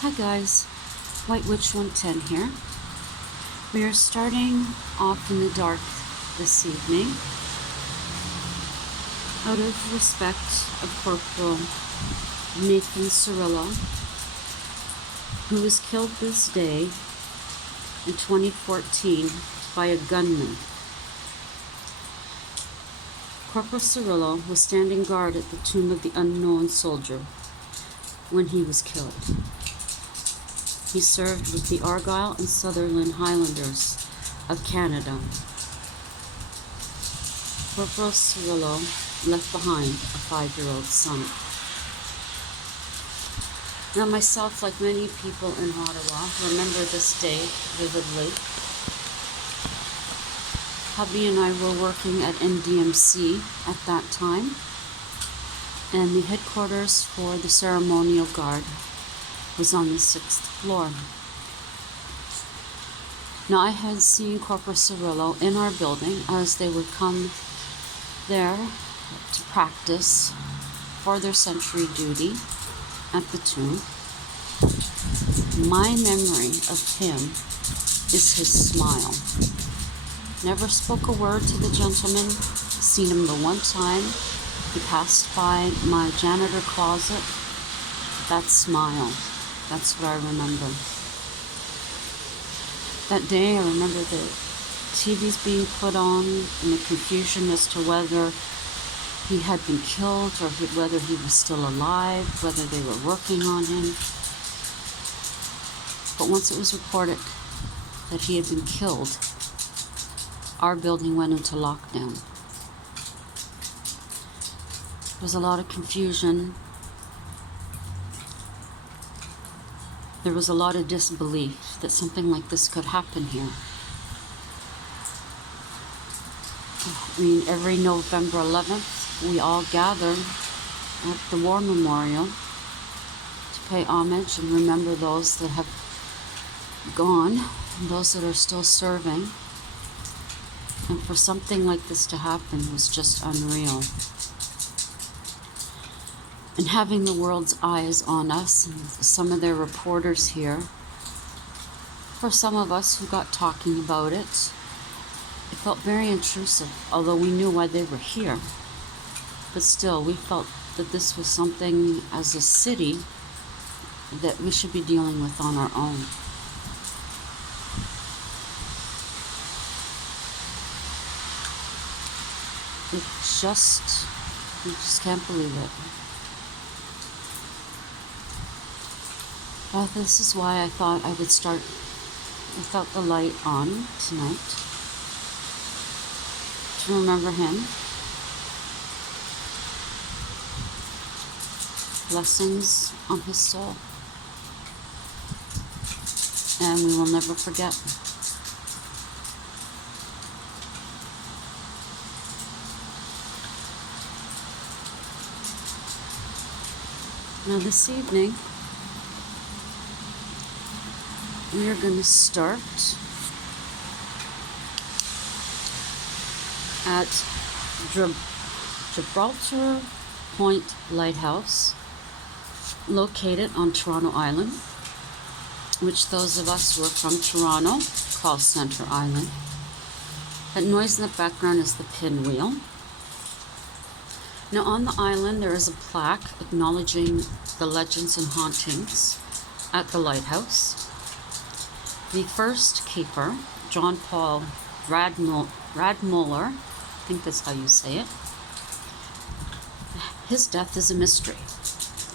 Hi guys, White Witch 110 here. We are starting off in the dark this evening out of respect of Corporal Nathan Cirillo, who was killed this day in 2014 by a gunman. Corporal Cirillo was standing guard at the tomb of the unknown soldier when he was killed. He served with the Argyll and Sutherland Highlanders of Canada. Corporal Cirillo left behind a 5-year-old son. Now myself, like many people in Ottawa, remember this day vividly. Hubby and I were working at NDMC at that time, and the headquarters for the ceremonial guard was on the 6th floor. Now I had seen Corporal Cirillo in our building as they would come there to practice for their sentry duty at the tomb. My memory of him is his smile. Never spoke a word to the gentleman. Seen him the one time he passed by my janitor closet. That smile. That's what I remember. That day I remember the TVs being put on and the confusion as to whether he had been killed or whether he was still alive, whether they were working on him. But once it was reported that he had been killed, our building went into lockdown. There was a lot of confusion. There was a lot of disbelief that something like this could happen here. I mean, every November 11th, we all gather at the War Memorial to pay homage and remember those that have gone and those that are still serving. And for something like this to happen was just unreal. And having the world's eyes on us, and some of their reporters here, for some of us who got talking about it, it felt very intrusive, although we knew why they were here. But still, we felt that this was something as a city that we should be dealing with on our own. You just can't believe it. This is why I thought I would start without the light on tonight, to remember him. Blessings on his soul. And we will never forget. Now this evening, we are going to start at Gibraltar Point Lighthouse, located on Toronto Island, which those of us who are from Toronto call Center Island. That noise in the background is the pinwheel. Now on the island there is a plaque acknowledging the legends and hauntings at the lighthouse. The first keeper, John Paul Radmuller, I think that's how you say it, his death is a mystery.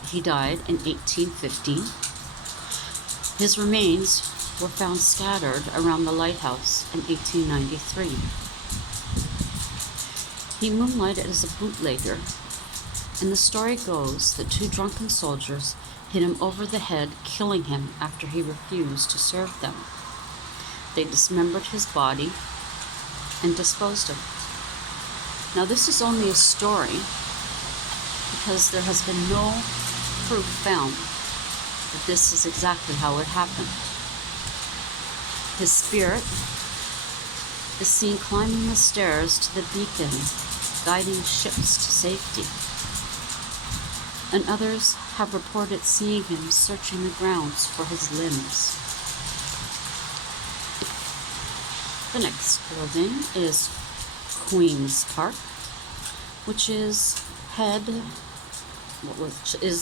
He died in 1815. His remains were found scattered around the lighthouse in 1893. He moonlighted as a bootlegger, and the story goes that 2 drunken soldiers hit him over the head, killing him after he refused to serve them. They dismembered his body and disposed of it. Now this is only a story because there has been no proof found that this is exactly how it happened. His spirit is seen climbing the stairs to the beacon, guiding ships to safety. and others have reported seeing him searching the grounds for his limbs. The next building is Queen's Park, which is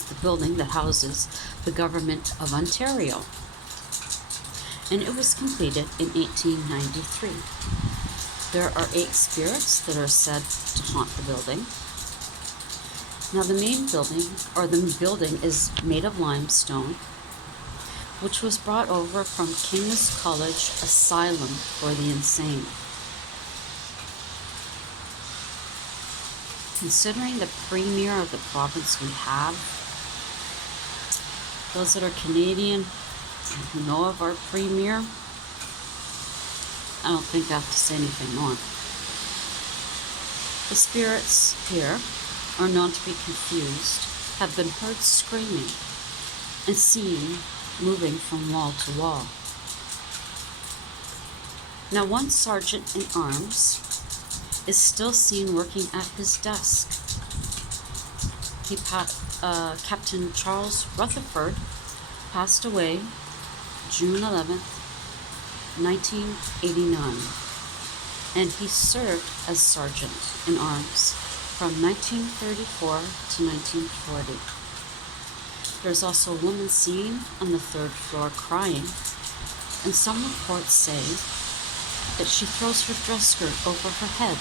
the building that houses the Government of Ontario, and it was completed in 1893. There are 8 spirits that are said to haunt the building. Now the building is made of limestone, which was brought over from King's College Asylum for the Insane. Considering the premier of the province we have, those that are Canadian and who know of our premier, I don't think I have to say anything more. The spirits here are known to be confused, have been heard screaming, and seen moving from wall to wall. Now one sergeant in arms is still seen working at his desk. Captain Charles Rutherford passed away June 11th, 1989, and he served as sergeant in arms from 1934 to 1940. There's also a woman seen on the 3rd floor crying, and some reports say that she throws her dress skirt over her head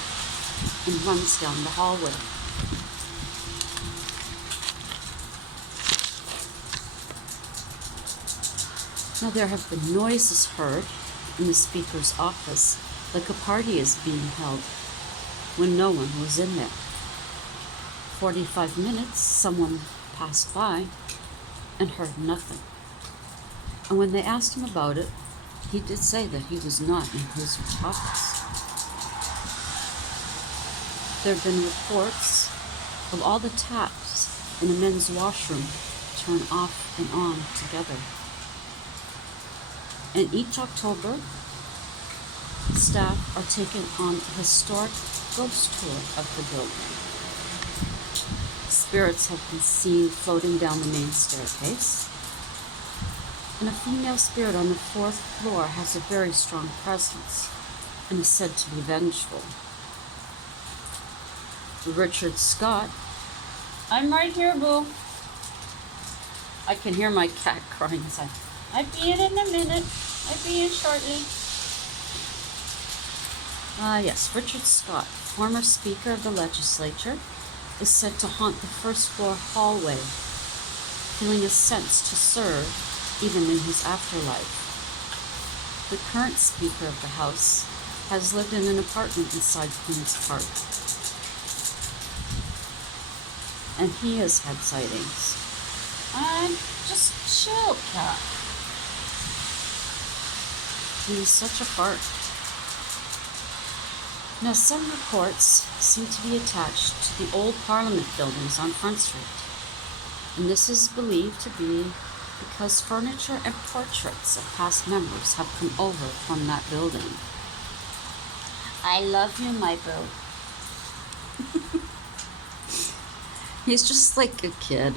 and runs down the hallway. Now there have been noises heard in the speaker's office, like a party is being held, when no one was in there. 45 minutes, someone passed by and heard nothing. And when they asked him about it, he did say that he was not in his office. There have been reports of all the taps in the men's washroom turn off and on together. And each October, staff are taken on a historic ghost tour of the building. Spirits have been seen floating down the main staircase, and a female spirit on the 4th floor has a very strong presence and is said to be vengeful. Richard Scott, I'm right here, boo. I can hear my cat crying inside. I'll be in a minute. I'll be in shortly. Yes, Richard Scott, former Speaker of the Legislature, is said to haunt the 1st floor hallway, feeling a sense to serve even in his afterlife. The current Speaker of the House has lived in an apartment inside Queen's Park, and he has had sightings. Just chill, cat. He's such a fart. Now, some reports seem to be attached to the old Parliament buildings on Front Street, and this is believed to be because furniture and portraits of past members have come over from that building. I love you, my boo. He's just like a kid.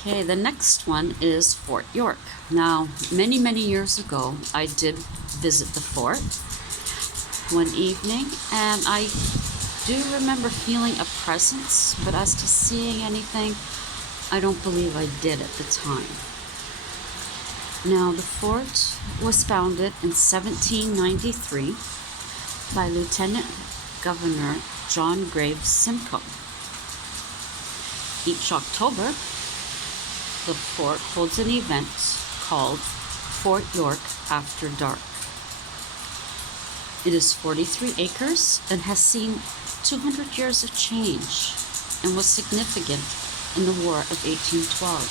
Okay, the next one is Fort York. Now, many, many years ago, I did visit the fort one evening, and I do remember feeling a presence, but as to seeing anything, I don't believe I did at the time. Now, the fort was founded in 1793 by Lieutenant Governor John Graves Simcoe. Each October, the fort holds an event called Fort York After Dark. It is 43 acres and has seen 200 years of change and was significant in the War of 1812.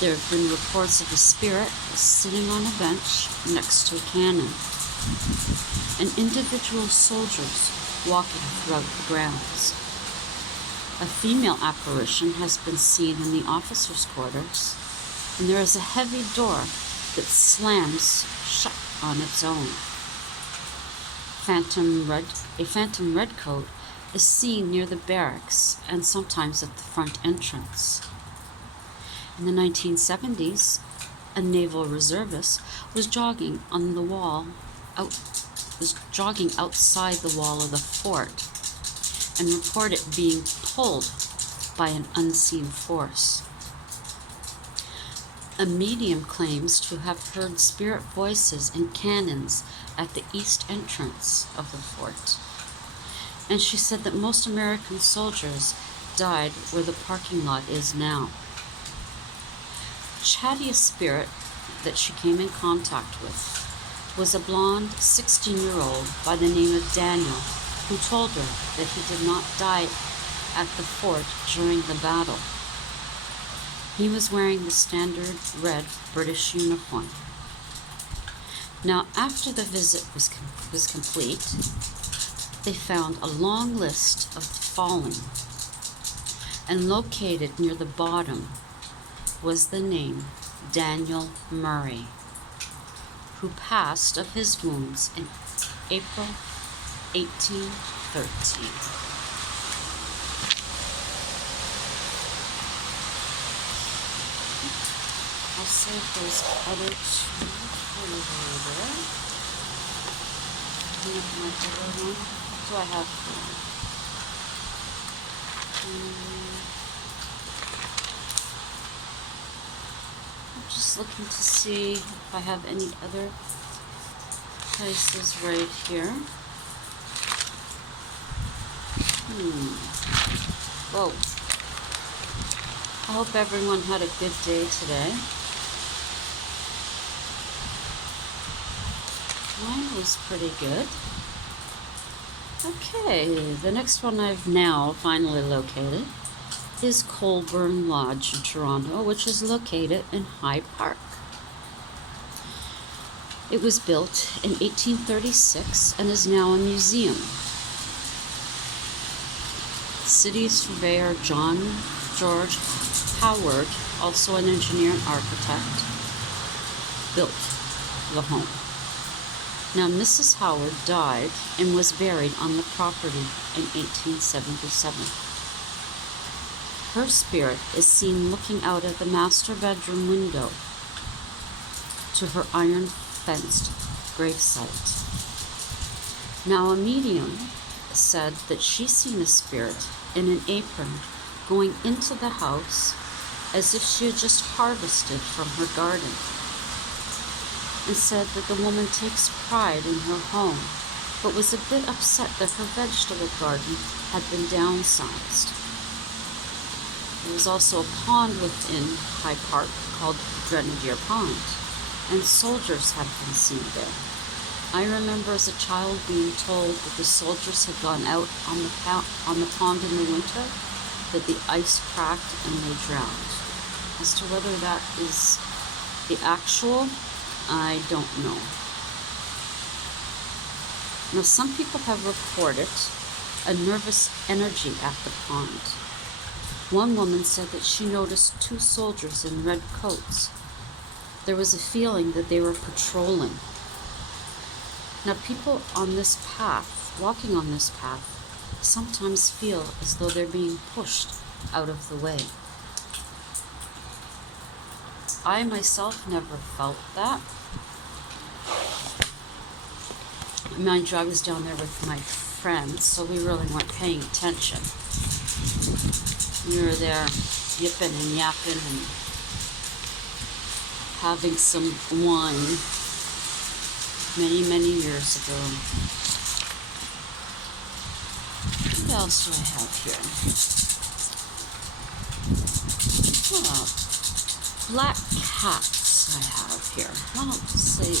There have been reports of a spirit sitting on a bench next to a cannon, and individual soldiers walking throughout the grounds. A female apparition has been seen in the officers' quarters, and there is a heavy door that slams shut on its own. A phantom redcoat is seen near the barracks and sometimes at the front entrance. In the 1970s, a naval reservist was jogging outside the wall of the fort and reported being pulled by an unseen force. A medium claims to have heard spirit voices and cannons at the east entrance of the fort. And she said that most American soldiers died where the parking lot is now. The chattiest spirit that she came in contact with was a blonde 16-year-old by the name of Daniel, who told her that he did not die at the fort during the battle. He was wearing the standard red British uniform. Now, after the visit was complete, they found a long list of the fallen, and located near the bottom was the name Daniel Murray, who passed of his wounds in April 1813. I'll save those other two for later. Here's my other one. What do I have here? I'm just looking to see if I have any other places right here. Whoa. I hope everyone had a good day today. Mine was pretty good. Okay, the next one I've now finally located is Colburn Lodge in Toronto, which is located in Hyde Park. It was built in 1836 and is now a museum. City surveyor George Howard, also an engineer and architect, built the home. Now, Mrs. Howard died and was buried on the property in 1877. Her spirit is seen looking out at the master bedroom window to her iron-fenced gravesite. Now, a medium said that she seen a spirit in an apron going into the house as if she had just harvested from her garden, and said that the woman takes pride in her home, but was a bit upset that her vegetable garden had been downsized. There was also a pond within Hyde Park called Grenadier Pond, and soldiers had been seen there. I remember as a child being told that the soldiers had gone out on the pond in the winter, that the ice cracked and they drowned. As to whether that is the actual, I don't know. Now, some people have reported a nervous energy at the pond. One woman said that she noticed two soldiers in red coats. There was a feeling that they were patrolling. Now, people on this path, walking on this path, sometimes feel as though they're being pushed out of the way. I myself never felt that. Mind you, I was down there with my friends, so we really weren't paying attention. We were there yipping and yapping and having some wine many, many years ago. What else do I have here? Black cats I have here. Well, let's see.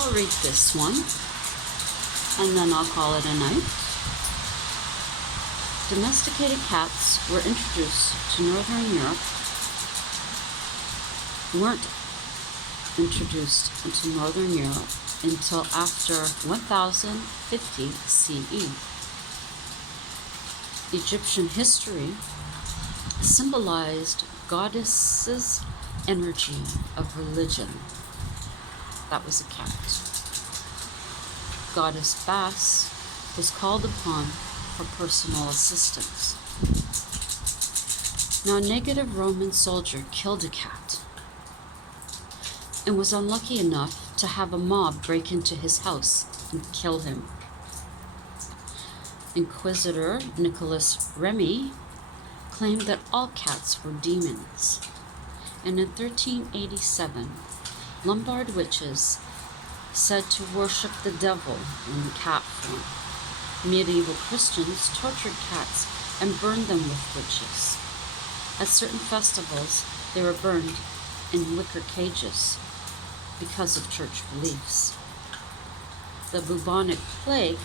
I'll read this one, and then I'll call it a night. Domesticated cats were introduced to Northern Europe, weren't introduced into Northern Europe until after 1050 CE. Egyptian history symbolized goddesses' energy of religion. That was a cat. Goddess Bas was called upon for personal assistance. Now, a negative Roman soldier killed a cat and was unlucky enough to have a mob break into his house and kill him. Inquisitor Nicholas Remy claimed that all cats were demons, and in 1387, Lombard witches said to worship the devil in cat form. Medieval Christians tortured cats and burned them with witches. At certain festivals, they were burned in wicker cages because of church beliefs. The bubonic plague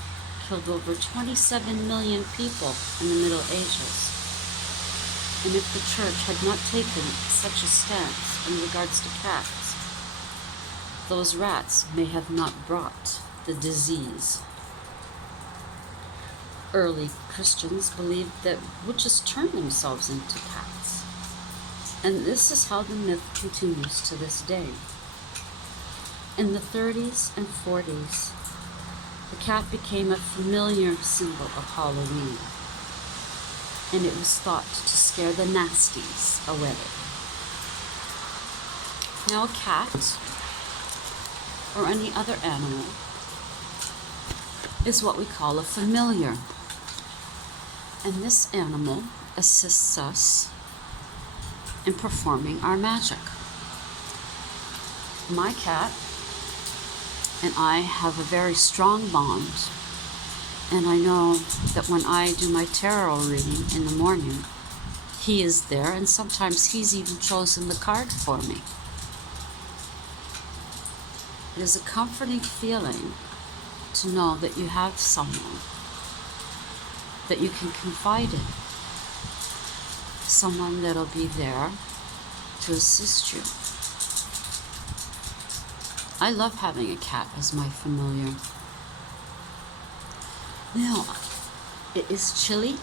killed over 27 million people in the Middle Ages. And if the church had not taken such a stance in regards to cats, those rats may have not brought the disease. Early Christians believed that witches turned themselves into cats. And this is how the myth continues to this day. In the 30s and 40s, the cat became a familiar symbol of Halloween, and it was thought to scare the nasties away. Now, a cat, or any other animal, is what we call a familiar. And this animal assists us in performing our magic. My cat and I have a very strong bond, and I know that when I do my tarot reading in the morning, he is there, and sometimes he's even chosen the card for me. It is a comforting feeling to know that you have someone that you can confide in, someone that'll be there to assist you. I love having a cat as my familiar. Now, it is chilly.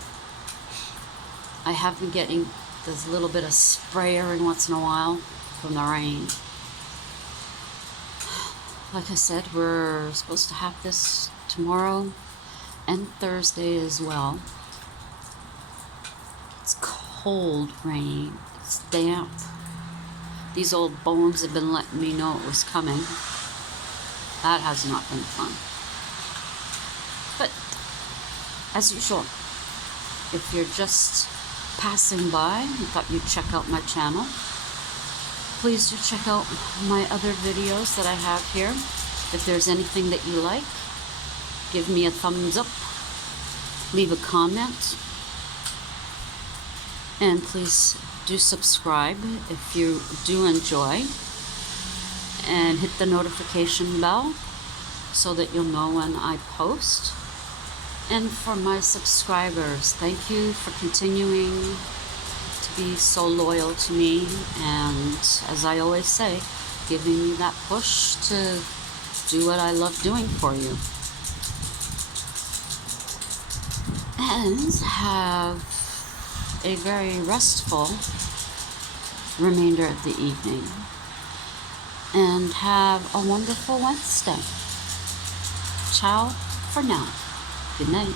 I have been getting this little bit of spray every once in a while from the rain. Like I said, we're supposed to have this tomorrow and Thursday as well. It's cold rain. It's damp. These old bones have been letting me know it was coming. That has not been fun. But, as usual, if you're just passing by and thought you'd check out my channel, please do check out my other videos that I have here. If there's anything that you like, give me a thumbs up, leave a comment, and please do subscribe if you do enjoy, and hit the notification bell so that you'll know when I post. And for my subscribers, thank you for continuing to be so loyal to me, and as I always say, giving me that push to do what I love doing for you. And have a very restful remainder of the evening, and have a wonderful Wednesday. Ciao for now. Good night.